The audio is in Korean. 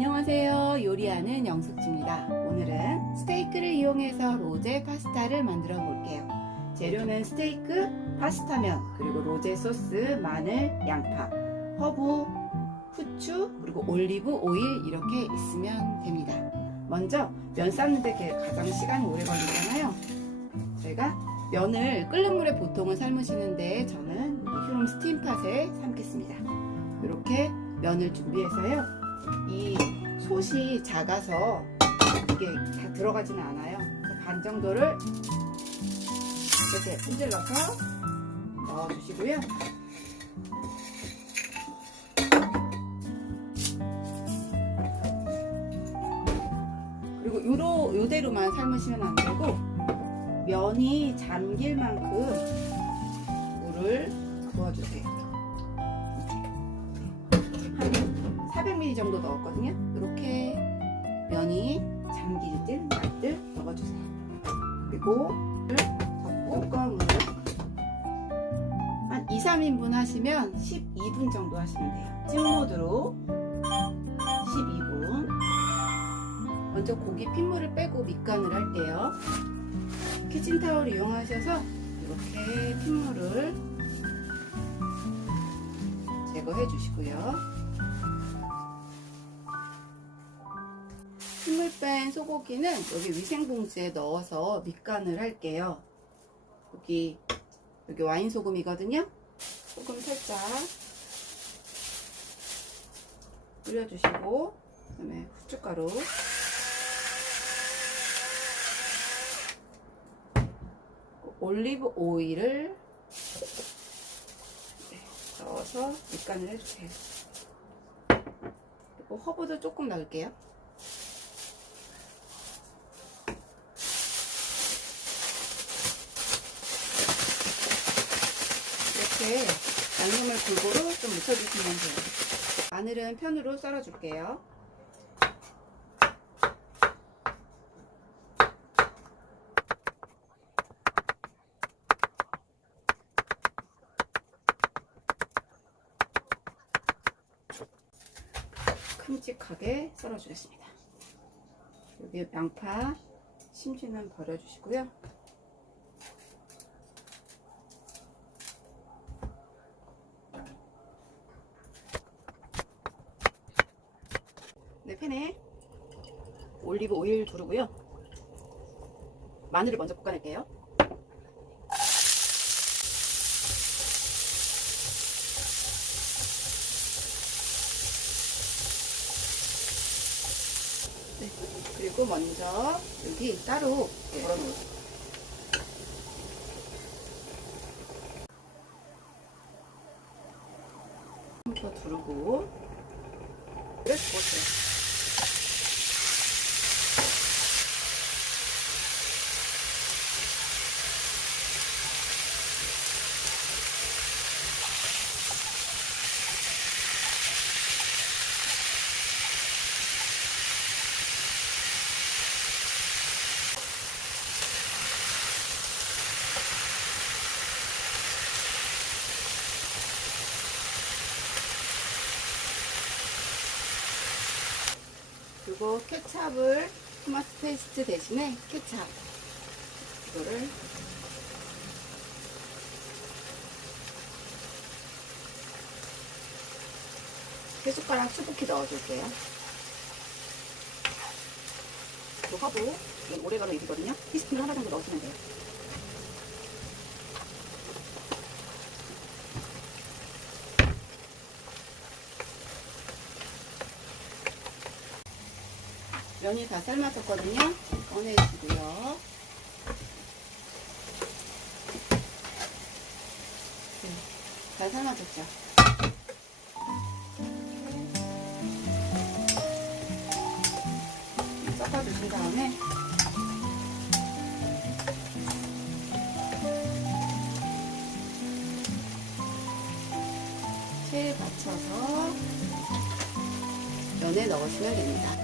안녕하세요. 요리하는 영숙지입니다. 오늘은 스테이크를 이용해서 로제 파스타를 만들어 볼게요. 재료는 스테이크, 파스타면, 그리고 로제 소스, 마늘, 양파, 허브, 후추, 그리고 올리브 오일 이렇게 있으면 됩니다. 먼저 면 삶는데 가장 시간이 오래 걸리잖아요. 저희가 면을 끓는 물에 보통은 삶으시는데 저는 휴롬 스팀팟에 삶겠습니다. 이렇게 면을 준비해서요. 이 솥이 작아서 이게 다 들어가지는 않아요. 반 정도를 이렇게 흔들러서 넣어주시고요. 그리고 요로, 요대로만 삶으시면 안 되고 면이 잠길 만큼 물을 부어주세요. 정도 넣었거든요. 이렇게 면이 잠길 때 약들 넣어주세요. 그리고 덮고 뚜껑으로 한 2, 3인분 하시면 12분 정도 하시면 돼요. 찐모드로 12분 먼저 고기 핏물을 빼고 밑간을 할게요. 키친타올 이용하셔서 이렇게 핏물을 제거해 주시고요. 핏물 뺀 소고기는 여기 위생봉지에 넣어서 밑간을 할게요. 여기 여기 와인 소금이거든요. 소금 살짝 뿌려주시고 그 다음에 후춧가루 올리브 오일을 네, 넣어서 밑간을 해주세요. 그리고 허브도 조금 넣을게요. 이렇게 양념을 골고루 좀 묻혀주시면 돼요. 마늘은 편으로 썰어줄게요. 큼직하게 썰어주겠습니다. 여기 양파 심지는 버려주시고요. 팬에 올리브 오일 두르고요. 마늘을 먼저 볶아낼게요. 네, 그리고 먼저 여기 따로 걸어놓을게요. 더 두르고 이렇게 볶아요. 그리고 케찹을 토마토 페이스트 대신에 케찹 이거를 세 숟가락 수북히 넣어줄게요. 허브 이건 오레가노 잎이거든요. 티스푼 하나 정도 넣으시면 돼요. 면이 다 삶아졌거든요. 꺼내주고요. 네, 다 삶아졌죠. 섞어주신 다음에 체에 받쳐서 면에 넣으시면 됩니다.